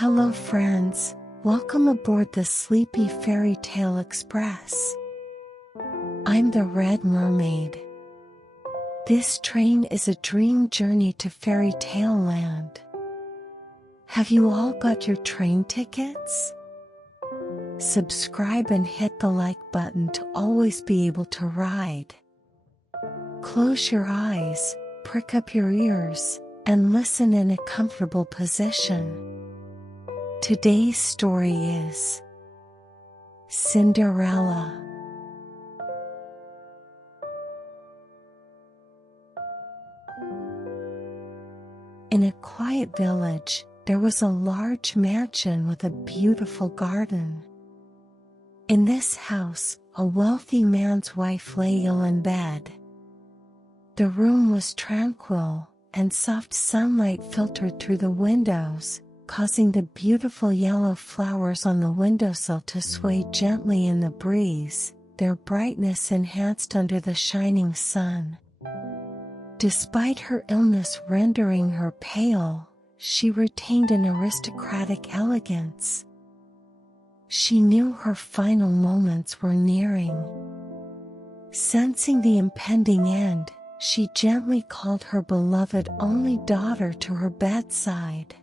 Hello friends, welcome aboard the Sleepy Fairy Tale Express. I'm the Red Mermaid. This train is a dream journey to fairy tale land. Have you all got your train tickets? Subscribe and hit the like button to always be able to ride. Close your eyes, prick up your ears, and listen in a comfortable position. Today's story is Cinderella. In a quiet village, there was a large mansion with a beautiful garden. In this house, a wealthy man's wife lay ill in bed. The room was tranquil, and soft sunlight filtered through the windows, causing the beautiful yellow flowers on the windowsill to sway gently in the breeze, their brightness enhanced under the shining sun. Despite her illness rendering her pale, she retained an aristocratic elegance. She knew her final moments were nearing. Sensing the impending end, she gently called her beloved only daughter to her bedside.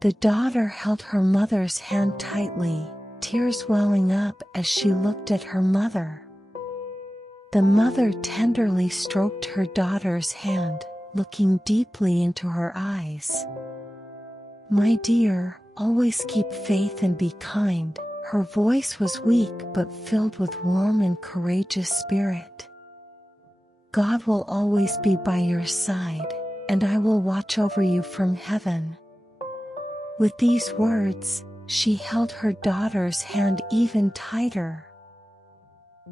The daughter held her mother's hand tightly, tears welling up as she looked at her mother. The mother tenderly stroked her daughter's hand, looking deeply into her eyes. "My dear, always keep faith and be kind." Her voice was weak but filled with warm and courageous spirit. "God will always be by your side, and I will watch over you from heaven." With these words, she held her daughter's hand even tighter.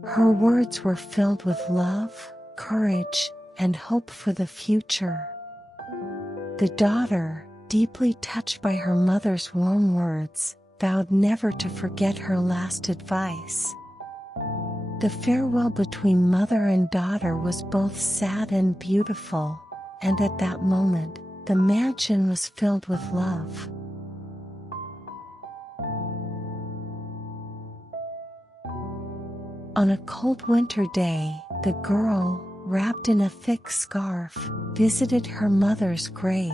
Her words were filled with love, courage, and hope for the future. The daughter, deeply touched by her mother's warm words, vowed never to forget her last advice. The farewell between mother and daughter was both sad and beautiful, and at that moment, the mansion was filled with love. On a cold winter day, the girl, wrapped in a thick scarf, visited her mother's grave.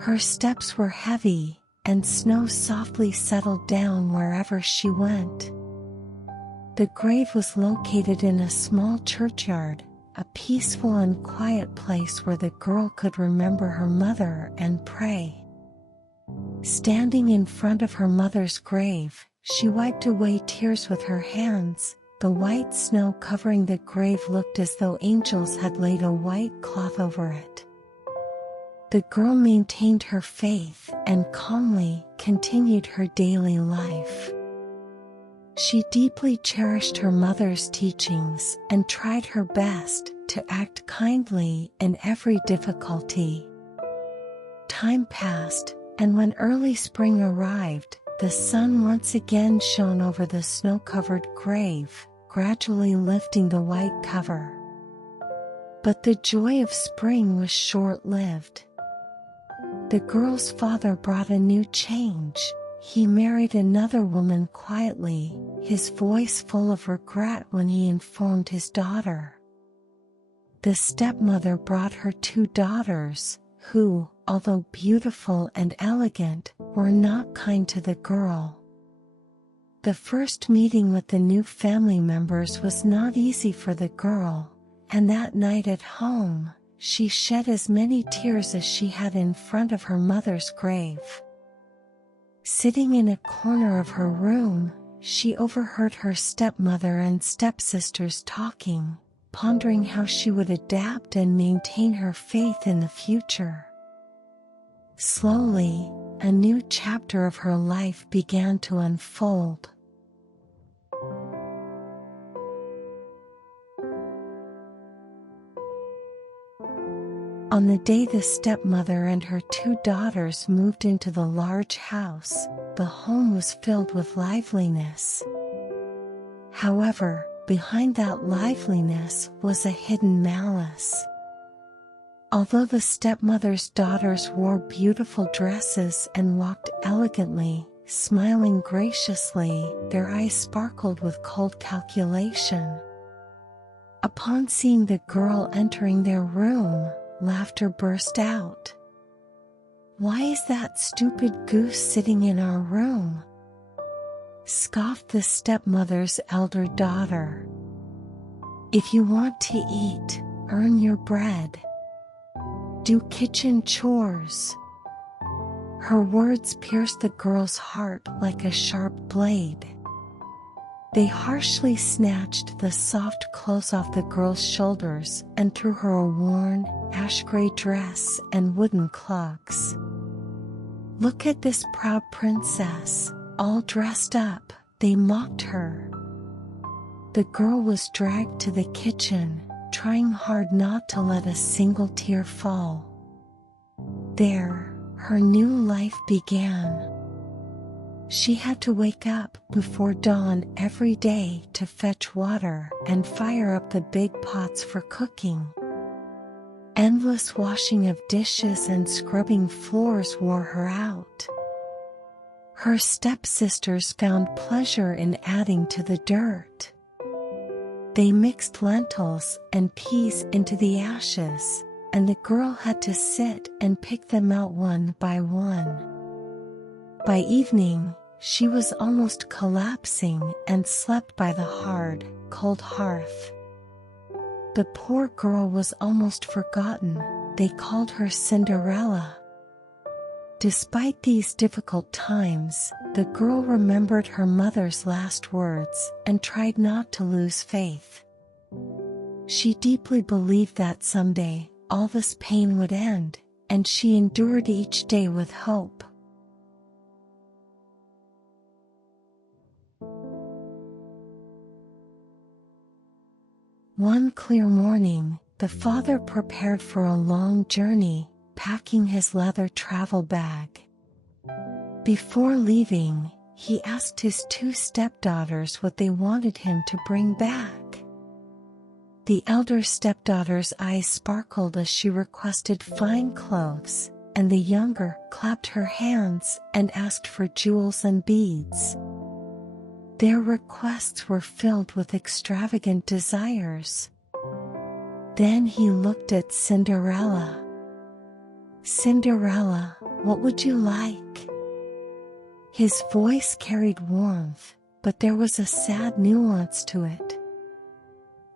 Her steps were heavy, and snow softly settled down wherever she went. The grave was located in a small churchyard, a peaceful and quiet place where the girl could remember her mother and pray. Standing in front of her mother's grave, she wiped away tears with her hands. The white snow covering the grave looked as though angels had laid a white cloth over it. The girl maintained her faith and calmly continued her daily life. She deeply cherished her mother's teachings and tried her best to act kindly in every difficulty. Time passed, and when early spring arrived, the sun once again shone over the snow-covered grave, gradually lifting the white cover. But the joy of spring was short-lived. The girl's father brought a new change. He married another woman quietly, his voice full of regret when he informed his daughter. The stepmother brought her two daughters, who, although beautiful and elegant, were not kind to the girl. The first meeting with the new family members was not easy for the girl, and that night at home, she shed as many tears as she had in front of her mother's grave. Sitting in a corner of her room, she overheard her stepmother and stepsisters talking, pondering how she would adapt and maintain her faith in the future. Slowly, a new chapter of her life began to unfold. On the day the stepmother and her two daughters moved into the large house, the home was filled with liveliness. However, behind that liveliness was a hidden malice. Although the stepmother's daughters wore beautiful dresses and walked elegantly, smiling graciously, their eyes sparkled with cold calculation. Upon seeing the girl entering their room, laughter burst out. "Why is that stupid goose sitting in our room?" scoffed the stepmother's elder daughter. "If you want to eat, earn your bread. Do kitchen chores." Her words pierced the girl's heart like a sharp blade. They harshly snatched the soft clothes off the girl's shoulders and threw her a worn, ash-gray dress and wooden clogs. "Look at this proud princess, all dressed up," they mocked her. The girl was dragged to the kitchen, trying hard not to let a single tear fall. There, her new life began. She had to wake up before dawn every day to fetch water and fire up the big pots for cooking. Endless washing of dishes and scrubbing floors wore her out. Her stepsisters found pleasure in adding to the dirt. They mixed lentils and peas into the ashes, and the girl had to sit and pick them out one by one. By evening, she was almost collapsing and slept by the hard, cold hearth. The poor girl was almost forgotten. They called her Cinderella. Despite these difficult times, the girl remembered her mother's last words and tried not to lose faith. She deeply believed that someday, all this pain would end, and she endured each day with hope. One clear morning, the father prepared for a long journey, packing his leather travel bag. Before leaving, he asked his two stepdaughters what they wanted him to bring back. The elder stepdaughter's eyes sparkled as she requested fine clothes, and the younger clapped her hands and asked for jewels and beads. Their requests were filled with extravagant desires. Then he looked at Cinderella. "Cinderella, what would you like?" His voice carried warmth, but there was a sad nuance to it.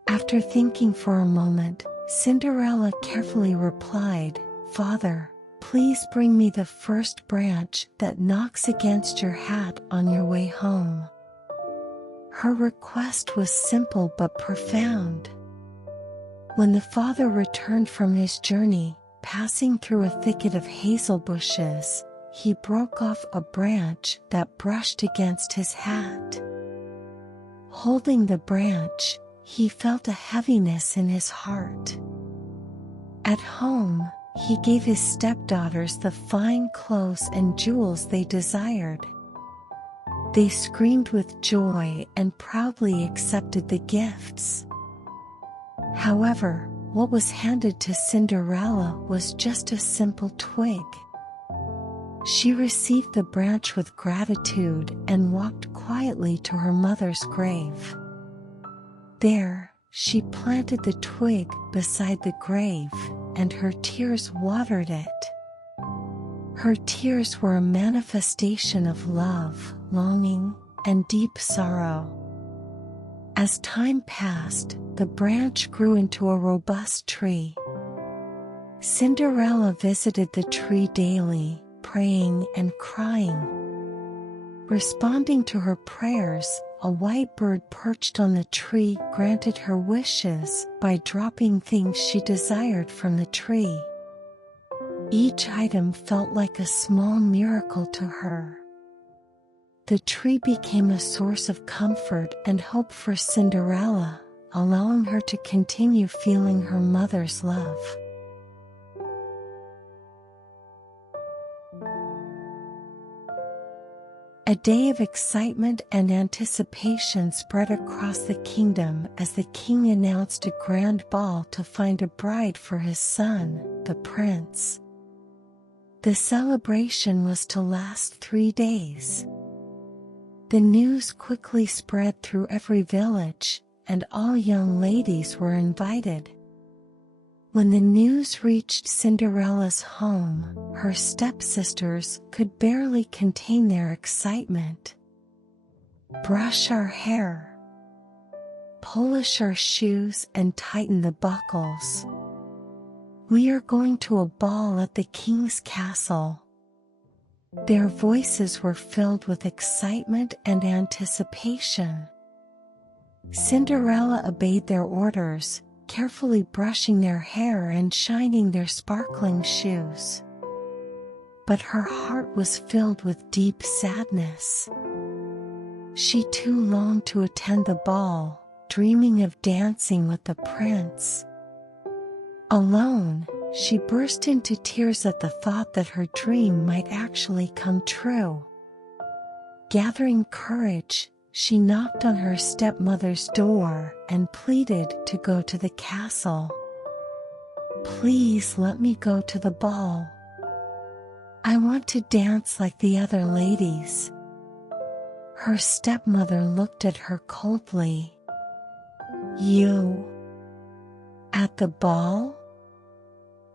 After thinking for a moment, Cinderella carefully replied, "Father, please bring me the first branch that knocks against your hat on your way home." Her request was simple but profound. When the father returned from his journey, passing through a thicket of hazel bushes, he broke off a branch that brushed against his hat. Holding the branch, he felt a heaviness in his heart. At home, he gave his stepdaughters the fine clothes and jewels they desired. They screamed with joy and proudly accepted the gifts. However, what was handed to Cinderella was just a simple twig. She received the branch with gratitude and walked quietly to her mother's grave. There, she planted the twig beside the grave, and her tears watered it. Her tears were a manifestation of love, longing, and deep sorrow. As time passed, the branch grew into a robust tree. Cinderella visited the tree daily, praying and crying. Responding to her prayers, a white bird perched on the tree granted her wishes by dropping things she desired from the tree. Each item felt like a small miracle to her. The tree became a source of comfort and hope for Cinderella, allowing her to continue feeling her mother's love. A day of excitement and anticipation spread across the kingdom as the king announced a grand ball to find a bride for his son. the prince. The celebration was to last 3 days. The news quickly spread through every village, and all young ladies were invited. When the news reached Cinderella's home, her stepsisters could barely contain their excitement. "Brush our hair, polish our shoes and tighten the buckles. We are going to a ball at the king's castle." Their voices were filled with excitement and anticipation. Cinderella obeyed their orders, carefully brushing their hair and shining their sparkling shoes. But her heart was filled with deep sadness. She too longed to attend the ball, dreaming of dancing with the prince. Alone, she burst into tears at the thought that her dream might actually come true. Gathering courage, she knocked on her stepmother's door and pleaded to go to the castle. "Please let me go to the ball. I want to dance like the other ladies." Her stepmother looked at her coldly. "You? At the ball?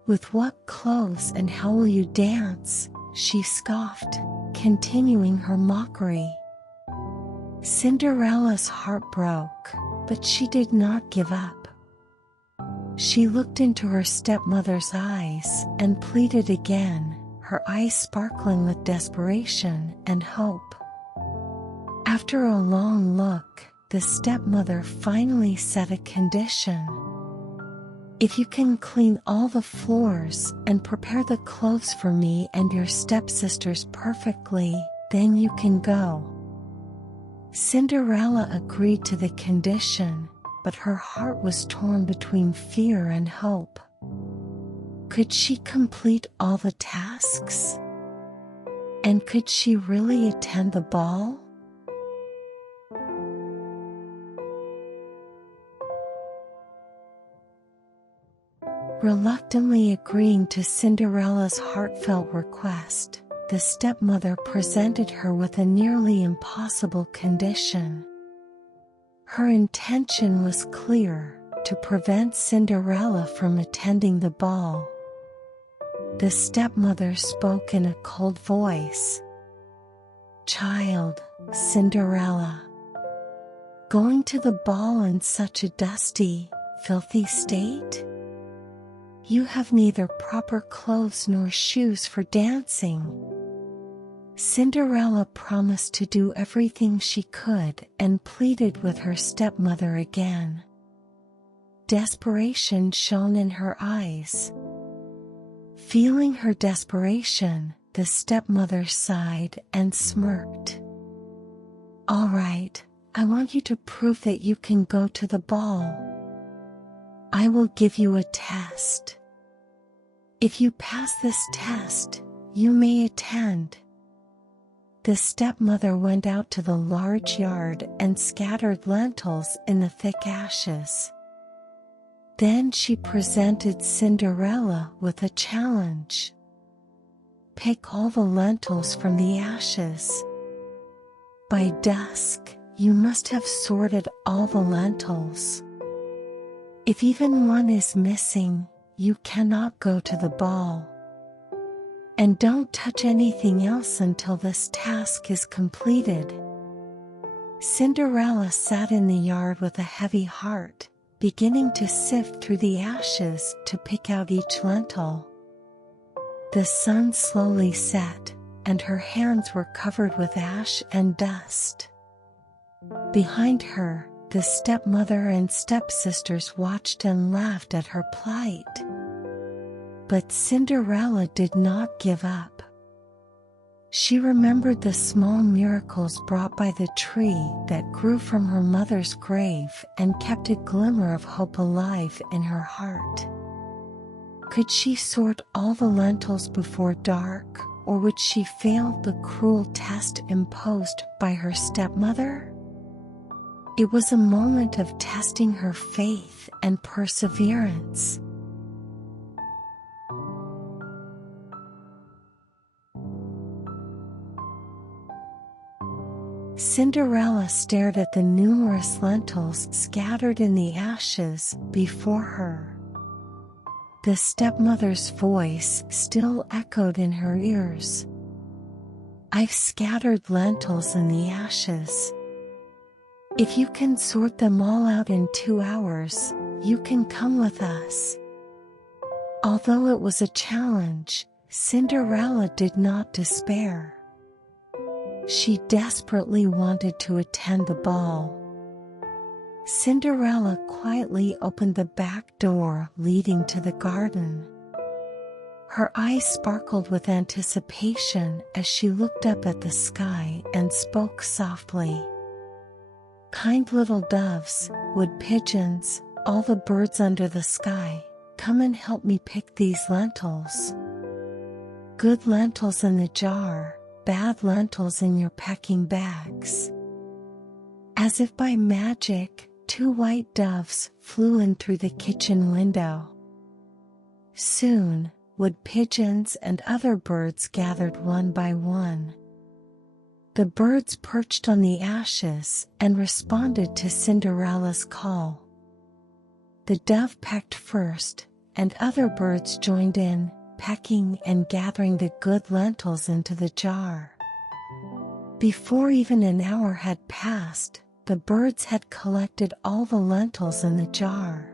With what clothes and how will you dance?" she scoffed, continuing her mockery. Cinderella's heart broke, but she did not give up. She looked into her stepmother's eyes and pleaded again, her eyes sparkling with desperation and hope. After a long look, the stepmother finally set a condition. "If you can clean all the floors and prepare the clothes for me and your stepsisters perfectly, then you can go." Cinderella agreed to the condition, but her heart was torn between fear and hope. Could she complete all the tasks? And could she really attend the ball? Reluctantly agreeing to Cinderella's heartfelt request, the stepmother presented her with a nearly impossible condition. Her intention was clear: to prevent Cinderella from attending the ball. The stepmother spoke in a cold voice. "Child, Cinderella, going to the ball in such a dusty, filthy state? You have neither proper clothes nor shoes for dancing." Cinderella promised to do everything she could and pleaded with her stepmother again. Desperation shone in her eyes. Feeling her desperation, the stepmother sighed and smirked. "All right, I want you to prove that you can go to the ball. I will give you a test. If you pass this test, you may attend." The stepmother went out to the large yard and scattered lentils in the thick ashes. Then she presented Cinderella with a challenge. "Pick all the lentils from the ashes. By dusk, you must have sorted all the lentils. If even one is missing, you cannot go to the ball. And don't touch anything else until this task is completed." Cinderella sat in the yard with a heavy heart, beginning to sift through the ashes to pick out each lentil. The sun slowly set, and her hands were covered with ash and dust. Behind her, the stepmother and stepsisters watched and laughed at her plight. But Cinderella did not give up. She remembered the small miracles brought by the tree that grew from her mother's grave and kept a glimmer of hope alive in her heart. Could she sort all the lentils before dark, or would she fail the cruel test imposed by her stepmother? It was a moment of testing her faith and perseverance. Cinderella stared at the numerous lentils scattered in the ashes before her. The stepmother's voice still echoed in her ears. "I've scattered lentils in the ashes. If you can sort them all out in 2 hours, you can come with us." Although it was a challenge, Cinderella did not despair. She desperately wanted to attend the ball. Cinderella quietly opened the back door leading to the garden. Her eyes sparkled with anticipation as she looked up at the sky and spoke softly. "Kind little doves, wood pigeons, all the birds under the sky, come and help me pick these lentils. Good lentils in the jar, bad lentils in your packing bags." As if by magic, 2 white doves flew in through the kitchen window. Soon, wood pigeons and other birds gathered one by one. The birds perched on the ashes and responded to Cinderella's call. The dove pecked first, and other birds joined in, pecking and gathering the good lentils into the jar. Before even an hour had passed, the birds had collected all the lentils in the jar.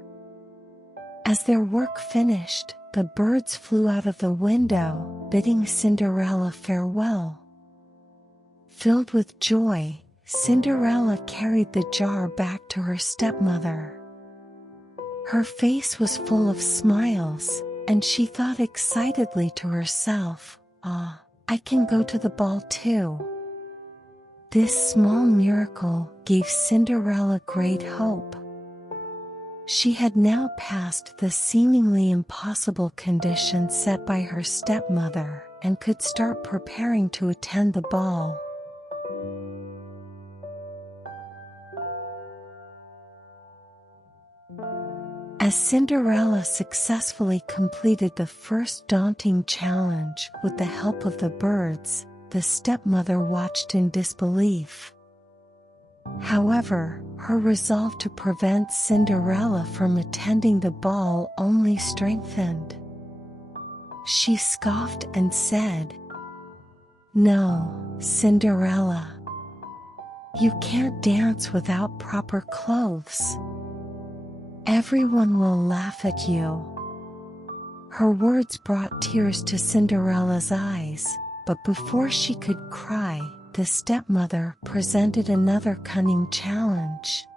As their work finished, the birds flew out of the window, bidding Cinderella farewell. Filled with joy, Cinderella carried the jar back to her stepmother. Her face was full of smiles, and she thought excitedly to herself, "Ah, I can go to the ball too." This small miracle gave Cinderella great hope. She had now passed the seemingly impossible conditions set by her stepmother and could start preparing to attend the ball. As Cinderella successfully completed the first daunting challenge with the help of the birds, the stepmother watched in disbelief. However, her resolve to prevent Cinderella from attending the ball only strengthened. She scoffed and said, "No, Cinderella. You can't dance without proper clothes. Everyone will laugh at you." Her words brought tears to Cinderella's eyes, but before she could cry, the stepmother presented another cunning challenge.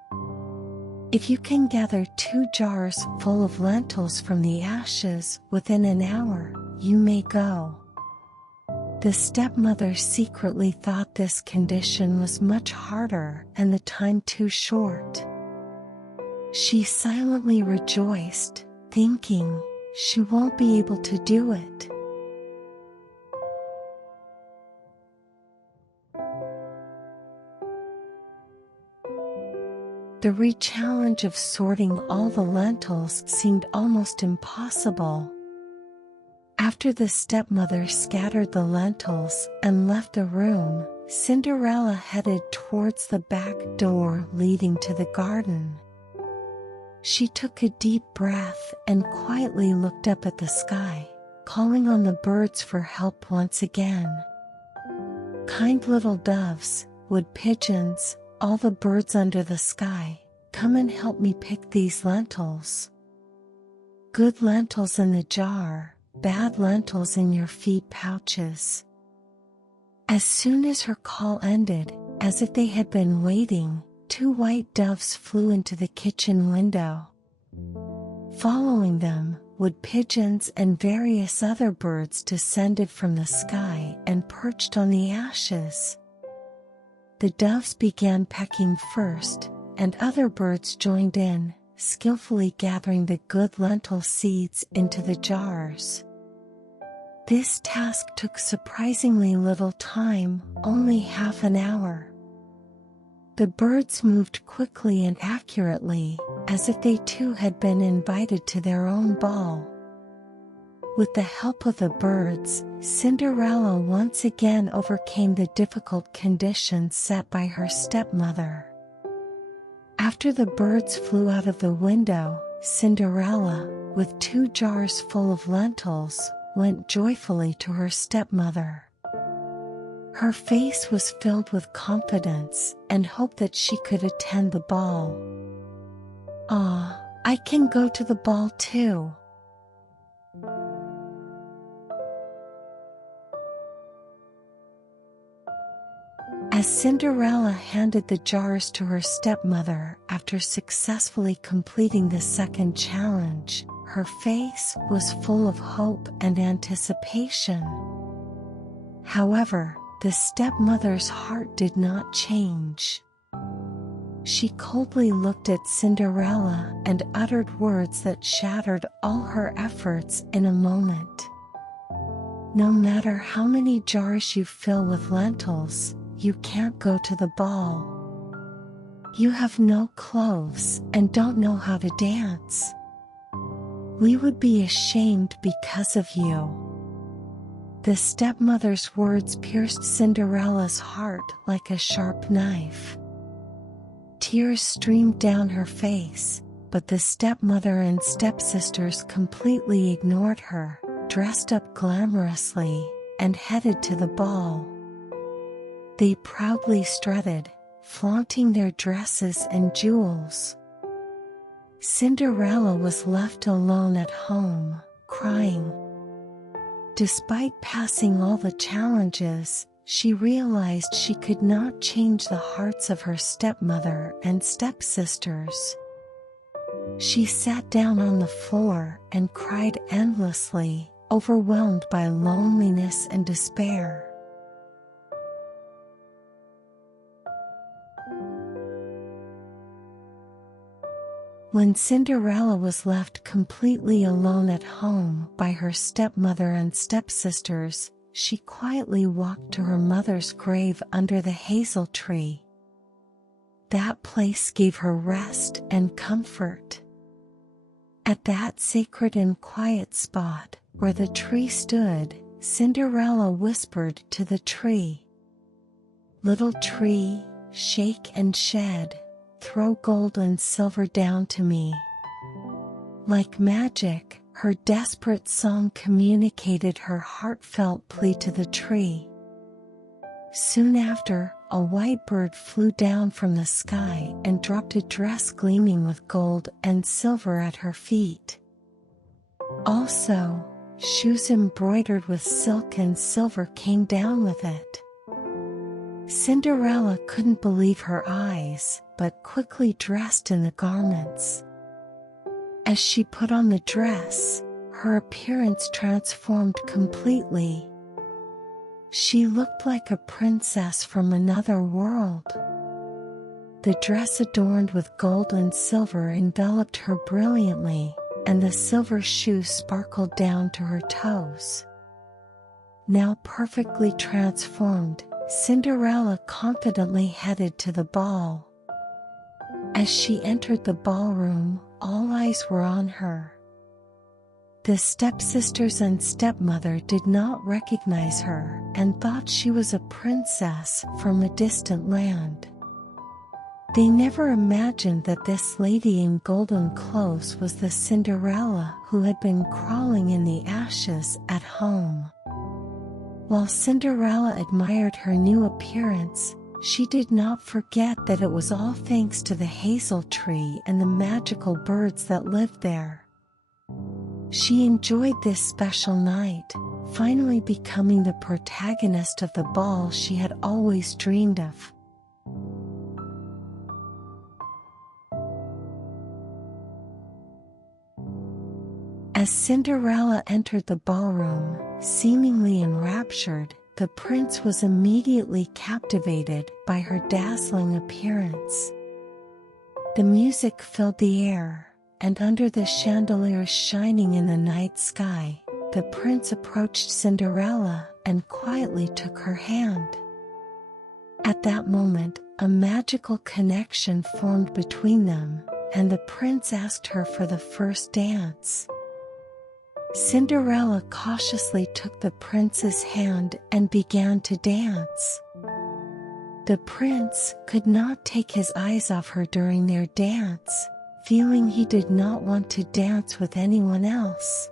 "If you can gather 2 jars full of lentils from the ashes within an hour, you may go." The stepmother secretly thought this condition was much harder and the time too short. She silently rejoiced, thinking, "She won't be able to do it." The re-challenge of sorting all the lentils seemed almost impossible. After the stepmother scattered the lentils and left the room, Cinderella headed towards the back door leading to the garden. She took a deep breath and quietly looked up at the sky, calling on the birds for help once again. "Kind little doves, wood pigeons, all the birds under the sky, come and help me pick these lentils. Good lentils in the jar, bad lentils in your feet pouches." As soon as her call ended, as if they had been waiting, 2 white doves flew into the kitchen window. Following them, wood pigeons and various other birds descended from the sky and perched on the ashes. The doves began pecking first, and other birds joined in, skillfully gathering the good lentil seeds into the jars. This task took surprisingly little time, only half an hour. The birds moved quickly and accurately, as if they too had been invited to their own ball. With the help of the birds, Cinderella once again overcame the difficult conditions set by her stepmother. After the birds flew out of the window, Cinderella, with 2 jars full of lentils, went joyfully to her stepmother. Her face was filled with confidence and hope that she could attend the ball. "Ah, I can go to the ball too." As Cinderella handed the jars to her stepmother after successfully completing the second challenge, her face was full of hope and anticipation. However, the stepmother's heart did not change. She coldly looked at Cinderella and uttered words that shattered all her efforts in a moment. "No matter how many jars you fill with lentils, you can't go to the ball. You have no clothes and don't know how to dance. We would be ashamed because of you." The stepmother's words pierced Cinderella's heart like a sharp knife. Tears streamed down her face, but the stepmother and stepsisters completely ignored her, dressed up glamorously, and headed to the ball. They proudly strutted, flaunting their dresses and jewels. Cinderella was left alone at home, crying. Despite passing all the challenges, she realized she could not change the hearts of her stepmother and stepsisters. She sat down on the floor and cried endlessly, overwhelmed by loneliness and despair. When Cinderella was left completely alone at home by her stepmother and stepsisters, she quietly walked to her mother's grave under the hazel tree. That place gave her rest and comfort. At that sacred and quiet spot, where the tree stood, Cinderella whispered to the tree, "Little tree, shake and shed. Throw gold and silver down to me." Like magic, her desperate song communicated her heartfelt plea to the tree. Soon after, a white bird flew down from the sky and dropped a dress gleaming with gold and silver at her feet. Also, shoes embroidered with silk and silver came down with it. Cinderella couldn't believe her eyes, but quickly dressed in the garments. As she put on the dress, her appearance transformed completely. She looked like a princess from another world. The dress adorned with gold and silver enveloped her brilliantly, and the silver shoes sparkled down to her toes. Now perfectly transformed, Cinderella confidently headed to the ball. As she entered the ballroom, all eyes were on her. The stepsisters and stepmother did not recognize her and thought she was a princess from a distant land. They never imagined that this lady in golden clothes was the Cinderella who had been crawling in the ashes at home. While Cinderella admired her new appearance, she did not forget that it was all thanks to the hazel tree and the magical birds that lived there. She enjoyed this special night, finally becoming the protagonist of the ball she had always dreamed of. As Cinderella entered the ballroom, seemingly enraptured, the prince was immediately captivated by her dazzling appearance. The music filled the air, and under the chandeliers shining in the night sky, the prince approached Cinderella and quietly took her hand. At that moment, a magical connection formed between them, and the prince asked her for the first dance. Cinderella cautiously took the prince's hand and began to dance. The prince could not take his eyes off her during their dance, feeling he did not want to dance with anyone else.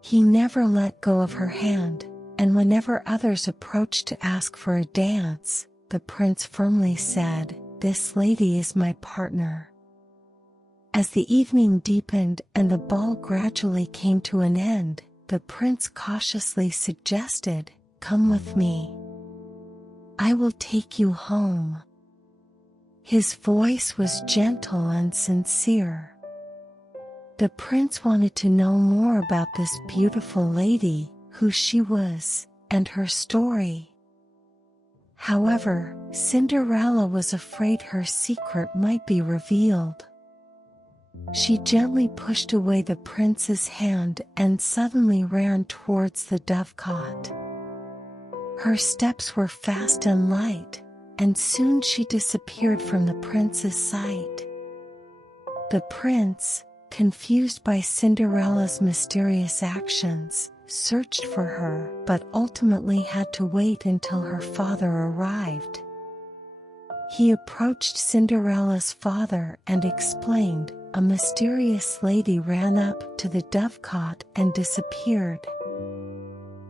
He never let go of her hand, and whenever others approached to ask for a dance, the prince firmly said, "This lady is my partner." As the evening deepened and the ball gradually came to an end, the prince cautiously suggested, "Come with me. I will take you home." His voice was gentle and sincere. The prince wanted to know more about this beautiful lady, who she was, and her story. However, Cinderella was afraid her secret might be revealed. She gently pushed away the prince's hand and suddenly ran towards the dovecot. Her steps were fast and light, and soon she disappeared from the prince's sight. The prince, confused by Cinderella's mysterious actions, searched for her but ultimately had to wait until her father arrived. He approached Cinderella's father and explained, "A mysterious lady ran up to the dovecot and disappeared."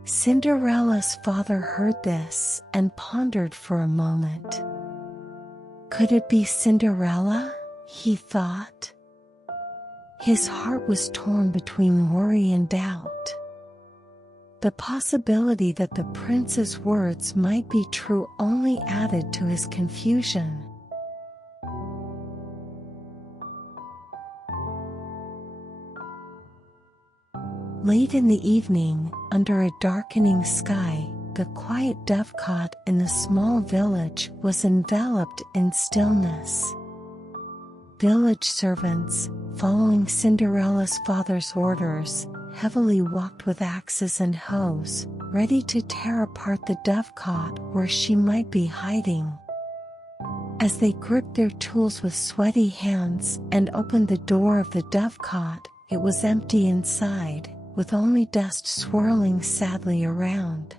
Cinderella's father heard this and pondered for a moment. Could it be Cinderella? He thought. His heart was torn between worry and doubt. The possibility that the prince's words might be true only added to his confusion. Late in the evening, under a darkening sky, the quiet dovecot in the small village was enveloped in stillness. Village servants, following Cinderella's father's orders, heavily walked with axes and hoes, ready to tear apart the dovecot where she might be hiding. As they gripped their tools with sweaty hands and opened the door of the dovecot, it was empty inside, with only dust swirling sadly around.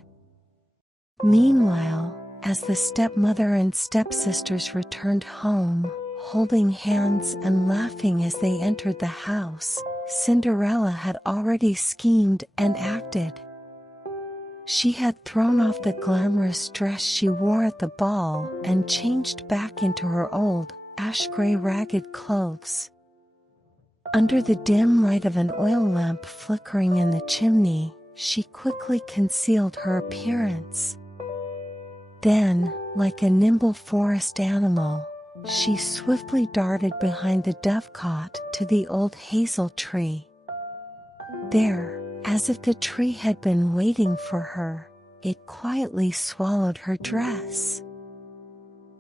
Meanwhile, as the stepmother and stepsisters returned home, holding hands and laughing as they entered the house, Cinderella had already schemed and acted. She had thrown off the glamorous dress she wore at the ball and changed back into her old, ash-gray ragged clothes. Under the dim light of an oil lamp flickering in the chimney, she quickly concealed her appearance. Then, like a nimble forest animal, she swiftly darted behind the dovecot to the old hazel tree. There, as if the tree had been waiting for her, it quietly swallowed her dress.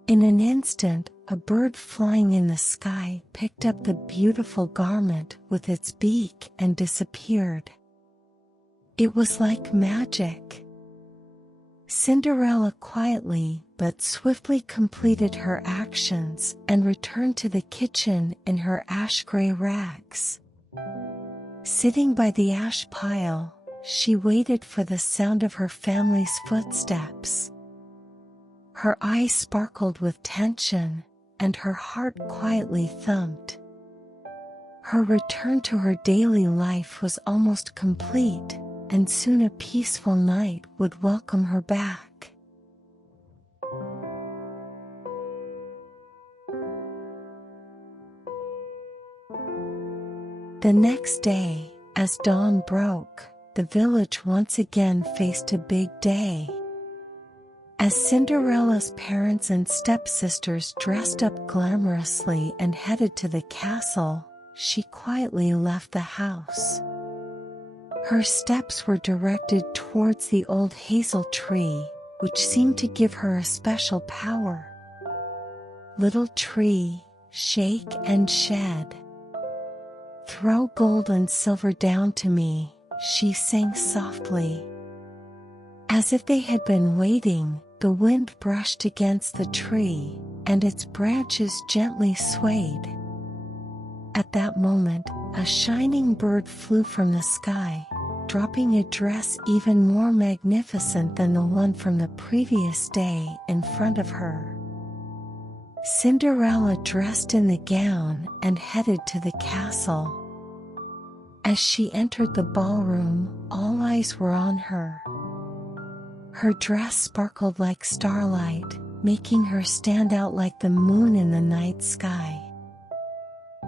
In an instant, a bird flying in the sky picked up the beautiful garment with its beak and disappeared. It was like magic. Cinderella quietly but swiftly completed her actions and returned to the kitchen in her ash-gray rags. Sitting by the ash pile, she waited for the sound of her family's footsteps. Her eyes sparkled with tension, and her heart quietly thumped. Her return to her daily life was almost complete, and soon a peaceful night would welcome her back. The next day, as dawn broke, the village once again faced a big day. As Cinderella's parents and stepsisters dressed up glamorously and headed to the castle, she quietly left the house. Her steps were directed towards the old hazel tree, which seemed to give her a special power. "Little tree, shake and shed. Throw gold and silver down to me," she sang softly. As if they had been waiting, the wind brushed against the tree, and its branches gently swayed. At that moment, a shining bird flew from the sky, dropping a dress even more magnificent than the one from the previous day in front of her. Cinderella dressed in the gown and headed to the castle. As she entered the ballroom, all eyes were on her. Her dress sparkled like starlight, making her stand out like the moon in the night sky.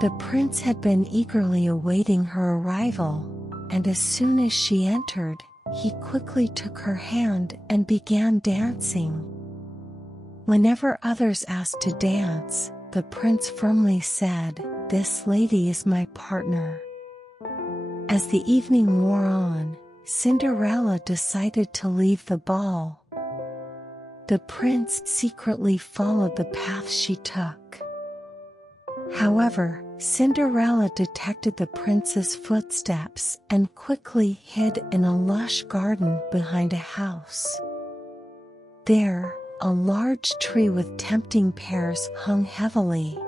The prince had been eagerly awaiting her arrival, and as soon as she entered, he quickly took her hand and began dancing. Whenever others asked to dance, the prince firmly said, "This lady is my partner." As the evening wore on, Cinderella decided to leave the ball. The prince secretly followed the path she took. However, Cinderella detected the prince's footsteps and quickly hid in a lush garden behind a house. There, a large tree with tempting pears hung heavily.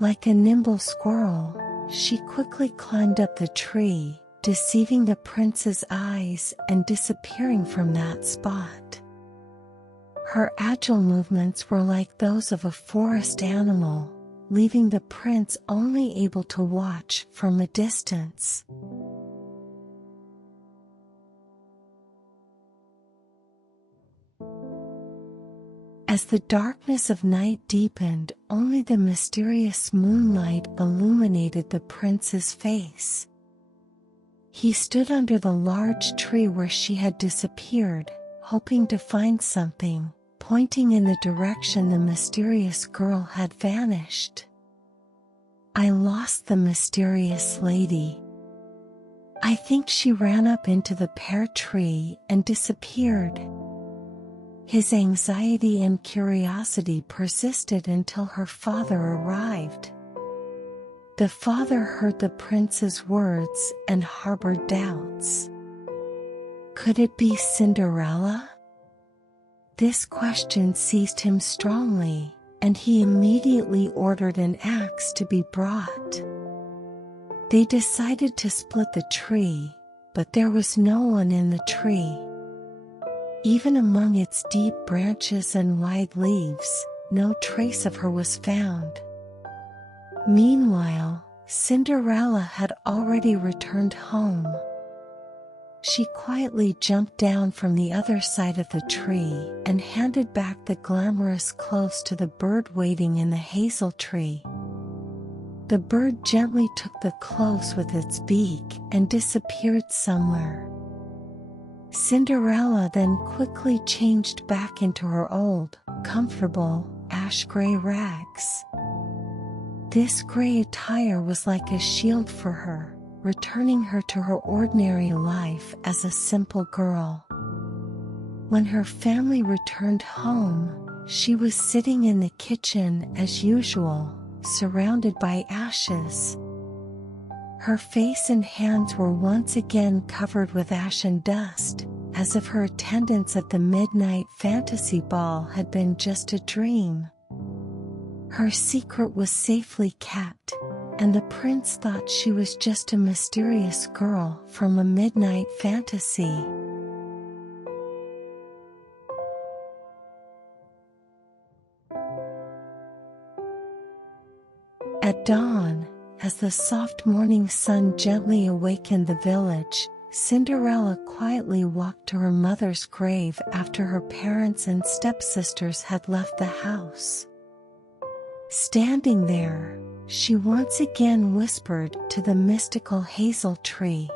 Like a nimble squirrel, she quickly climbed up the tree, deceiving the prince's eyes and disappearing from that spot. Her agile movements were like those of a forest animal, leaving the prince only able to watch from a distance. As the darkness of night deepened, only the mysterious moonlight illuminated the prince's face. He stood under the large tree where she had disappeared, hoping to find something, pointing in the direction the mysterious girl had vanished. "I lost the mysterious lady. I think she ran up into the pear tree and disappeared." His anxiety and curiosity persisted until her father arrived. The father heard the prince's words and harbored doubts. Could it be Cinderella? This question seized him strongly, and he immediately ordered an axe to be brought. They decided to split the tree, but there was no one in the tree. Even among its deep branches and wide leaves, no trace of her was found. Meanwhile, Cinderella had already returned home. She quietly jumped down from the other side of the tree and handed back the glamorous clothes to the bird waiting in the hazel tree. The bird gently took the clothes with its beak and disappeared somewhere. Cinderella then quickly changed back into her old, comfortable, ash-gray rags. This gray attire was like a shield for her, returning her to her ordinary life as a simple girl. When her family returned home, she was sitting in the kitchen as usual, surrounded by ashes. Her face and hands were once again covered with ash and dust, as if her attendance at the midnight fantasy ball had been just a dream. Her secret was safely kept, and the prince thought she was just a mysterious girl from a midnight fantasy. At dawn, as the soft morning sun gently awakened the village, Cinderella quietly walked to her mother's grave after her parents and stepsisters had left the house. Standing there, she once again whispered to the mystical hazel tree,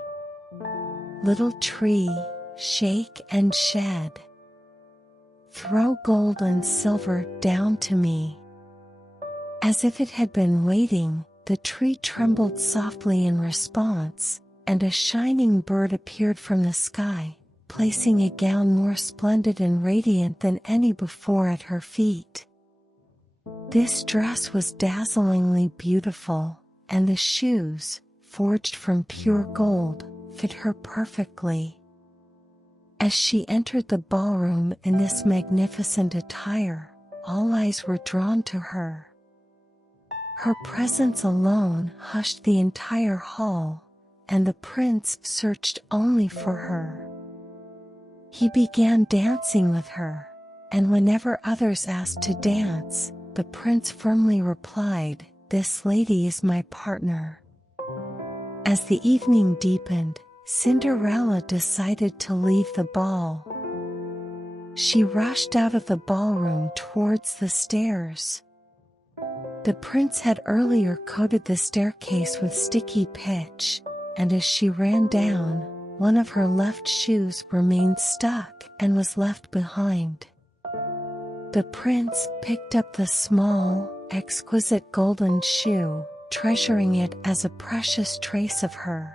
"Little tree, shake and shed. Throw gold and silver down to me." As if it had been waiting, the tree trembled softly in response, and a shining bird appeared from the sky, placing a gown more splendid and radiant than any before at her feet. This dress was dazzlingly beautiful, and the shoes, forged from pure gold, fit her perfectly. As she entered the ballroom in this magnificent attire, all eyes were drawn to her. Her presence alone hushed the entire hall, and the prince searched only for her. He began dancing with her, and whenever others asked to dance, the prince firmly replied, "This lady is my partner." As the evening deepened, Cinderella decided to leave the ball. She rushed out of the ballroom towards the stairs. The prince had earlier coated the staircase with sticky pitch, and as she ran down, one of her left shoes remained stuck and was left behind. The prince picked up the small, exquisite golden shoe, treasuring it as a precious trace of her.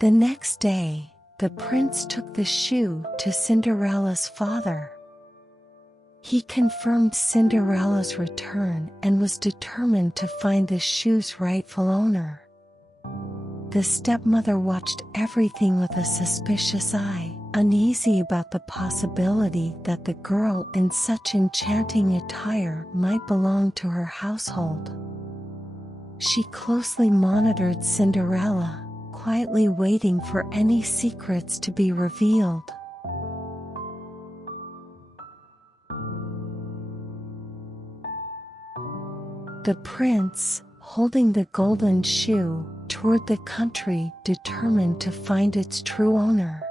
The next day, the prince took the shoe to Cinderella's father. He confirmed Cinderella's return and was determined to find the shoe's rightful owner. The stepmother watched everything with a suspicious eye, uneasy about the possibility that the girl in such enchanting attire might belong to her household. She closely monitored Cinderella, quietly waiting for any secrets to be revealed. The prince, holding the golden shoe, toured the country determined to find its true owner.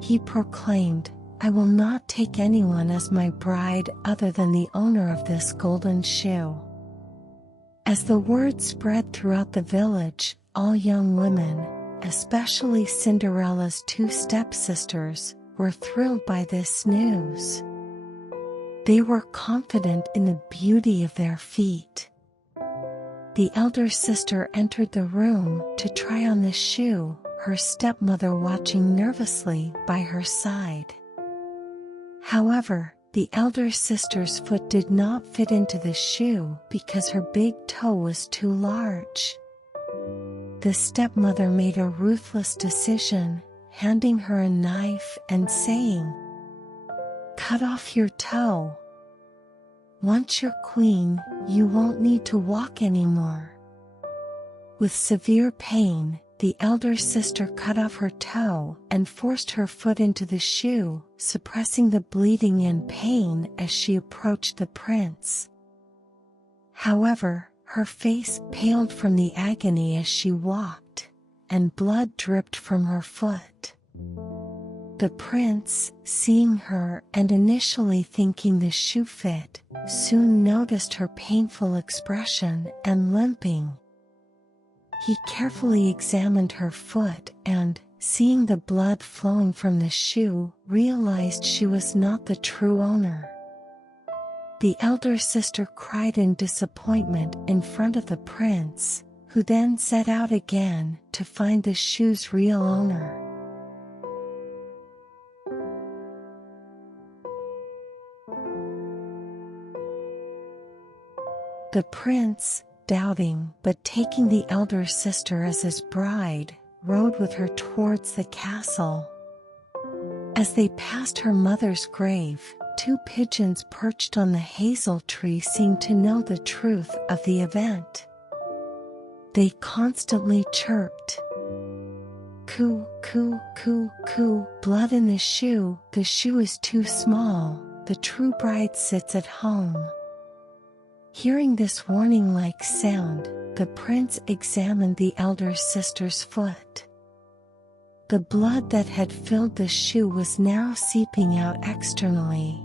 He proclaimed, "I will not take anyone as my bride other than the owner of this golden shoe." As the word spread throughout the village, all young women, especially Cinderella's two stepsisters, were thrilled by this news. They were confident in the beauty of their feet. The elder sister entered the room to try on the shoe, her stepmother watching nervously by her side. However, the elder sister's foot did not fit into the shoe because her big toe was too large. The stepmother made a ruthless decision, handing her a knife and saying, "Cut off your toe. Once you're queen, you won't need to walk anymore." With severe pain, the elder sister cut off her toe and forced her foot into the shoe, suppressing the bleeding and pain as she approached the prince. However, her face paled from the agony as she walked, and blood dripped from her foot. The prince, seeing her and initially thinking the shoe fit, soon noticed her painful expression and limping. He carefully examined her foot and, seeing the blood flowing from the shoe, realized she was not the true owner. The elder sister cried in disappointment in front of the prince, who then set out again to find the shoe's real owner. The prince, doubting but taking the elder sister as his bride, rode with her towards the castle. As they passed her mother's grave, two pigeons perched on the hazel tree seemed to know the truth of the event. They constantly chirped, "Coo, coo, coo, coo, blood in the shoe is too small, the true bride sits at home." Hearing this warning-like sound, the prince examined the elder sister's foot. The blood that had filled the shoe was now seeping out externally.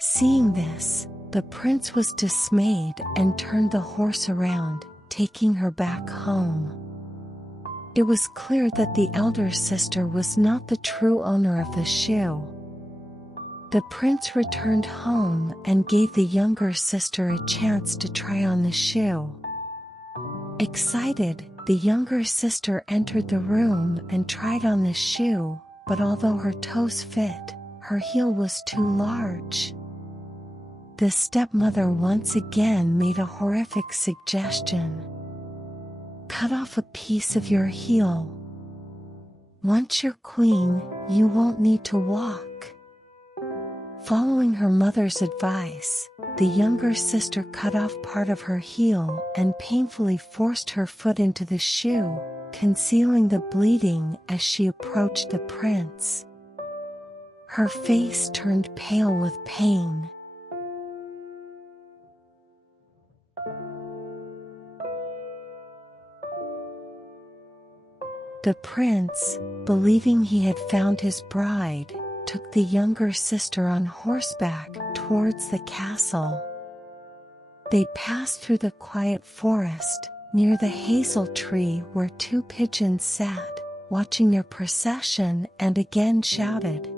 Seeing this, the prince was dismayed and turned the horse around, taking her back home. It was clear that the elder sister was not the true owner of the shoe. The prince returned home and gave the younger sister a chance to try on the shoe. Excited, the younger sister entered the room and tried on the shoe, but although her toes fit, her heel was too large. The stepmother once again made a horrific suggestion. "Cut off a piece of your heel. Once you're queen, you won't need to walk." Following her mother's advice, the younger sister cut off part of her heel and painfully forced her foot into the shoe, concealing the bleeding as she approached the prince. Her face turned pale with pain. The prince, believing he had found his bride, took the younger sister on horseback towards the castle. They passed through the quiet forest, near the hazel tree where two pigeons sat, watching their procession, and again shouted,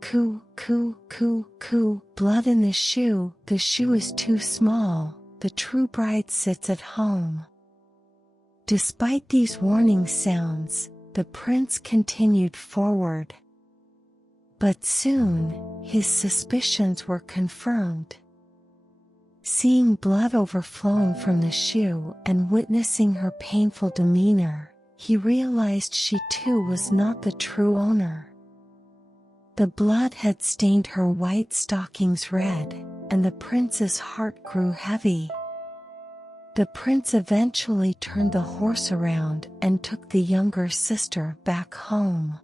"Coo, coo, coo, coo, blood in the shoe is too small, the true bride sits at home." Despite these warning sounds, the prince continued forward. But soon, his suspicions were confirmed. Seeing blood overflowing from the shoe and witnessing her painful demeanor, he realized she too was not the true owner. The blood had stained her white stockings red, and the prince's heart grew heavy. The prince eventually turned the horse around and took the younger sister back home.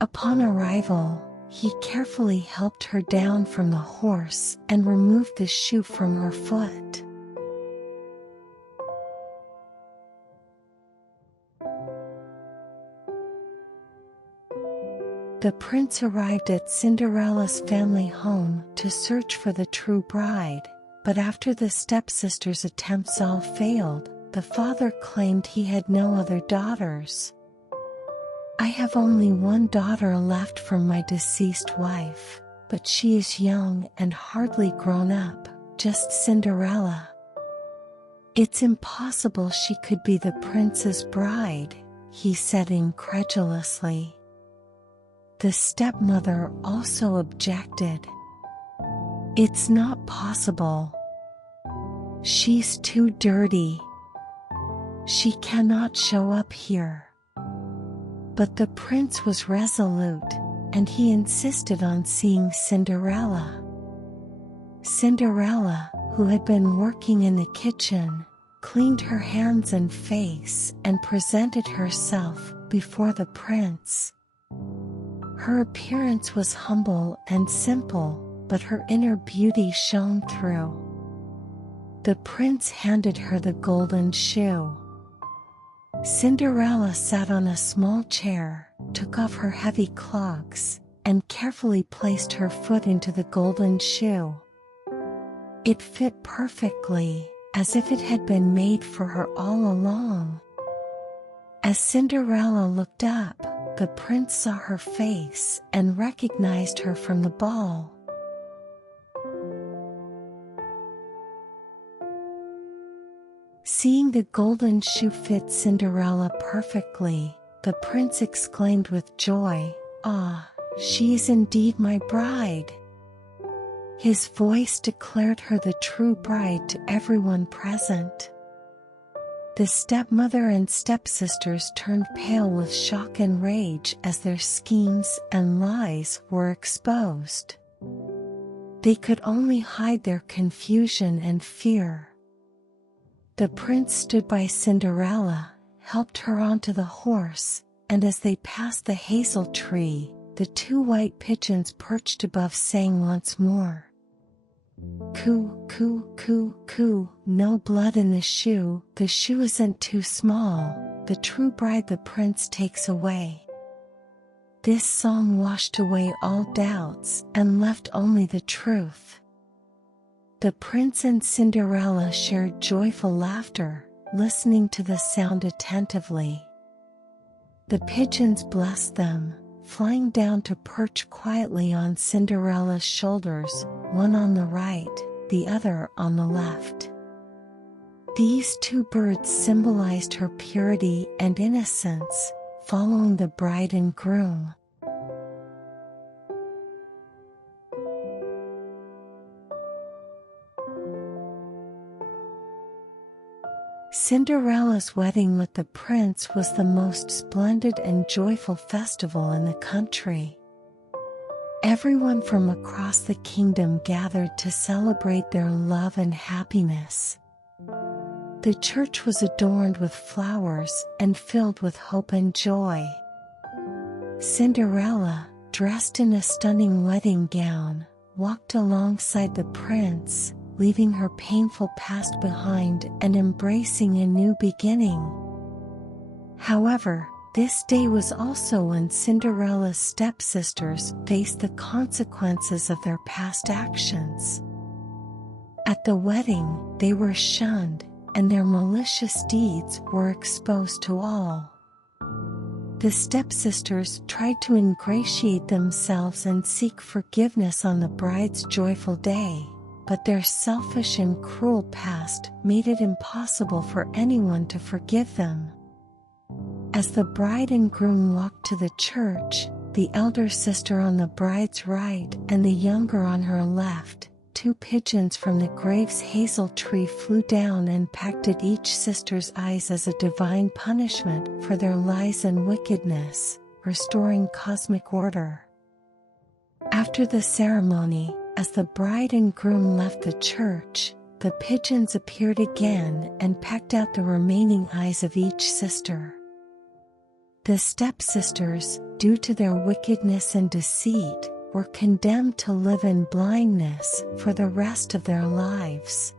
Upon arrival, he carefully helped her down from the horse and removed the shoe from her foot. The prince arrived at Cinderella's family home to search for the true bride, but after the stepsister's attempts all failed, the father claimed he had no other daughters. "I have only one daughter left from my deceased wife, but she is young and hardly grown up, just Cinderella. It's impossible she could be the prince's bride," he said incredulously. The stepmother also objected. "It's not possible. She's too dirty. She cannot show up here." But the prince was resolute, and he insisted on seeing Cinderella. Cinderella, who had been working in the kitchen, cleaned her hands and face and presented herself before the prince. Her appearance was humble and simple, but her inner beauty shone through. The prince handed her the golden shoe. Cinderella sat on a small chair, took off her heavy clogs, and carefully placed her foot into the golden shoe. It fit perfectly, as if it had been made for her all along. As Cinderella looked up, the prince saw her face and recognized her from the ball. Seeing the golden shoe fit Cinderella perfectly, the prince exclaimed with joy, "Ah, she is indeed my bride." His voice declared her the true bride to everyone present. The stepmother and stepsisters turned pale with shock and rage as their schemes and lies were exposed. They could only hide their confusion and fear. The prince stood by Cinderella, helped her onto the horse, and as they passed the hazel tree, the two white pigeons perched above sang once more, "Coo, coo, coo, coo, no blood in the shoe isn't too small, the true bride the prince takes away." This song washed away all doubts and left only the truth. The prince and Cinderella shared joyful laughter, listening to the sound attentively. The pigeons blessed them, flying down to perch quietly on Cinderella's shoulders, one on the right, the other on the left. These two birds symbolized her purity and innocence, following the bride and groom. Cinderella's wedding with the prince was the most splendid and joyful festival in the country. Everyone from across the kingdom gathered to celebrate their love and happiness. The church was adorned with flowers and filled with hope and joy. Cinderella, dressed in a stunning wedding gown, walked alongside the prince, leaving her painful past behind and embracing a new beginning. However, this day was also when Cinderella's stepsisters faced the consequences of their past actions. At the wedding, they were shunned, and their malicious deeds were exposed to all. The stepsisters tried to ingratiate themselves and seek forgiveness on the bride's joyful day, but their selfish and cruel past made it impossible for anyone to forgive them. As the bride and groom walked to the church, the elder sister on the bride's right and the younger on her left, 2 pigeons from the grave's hazel tree flew down and pecked at each sister's eyes as a divine punishment for their lies and wickedness, restoring cosmic order. After the ceremony, as the bride and groom left the church, the pigeons appeared again and pecked out the remaining eyes of each sister. The stepsisters, due to their wickedness and deceit, were condemned to live in blindness for the rest of their lives.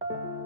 you.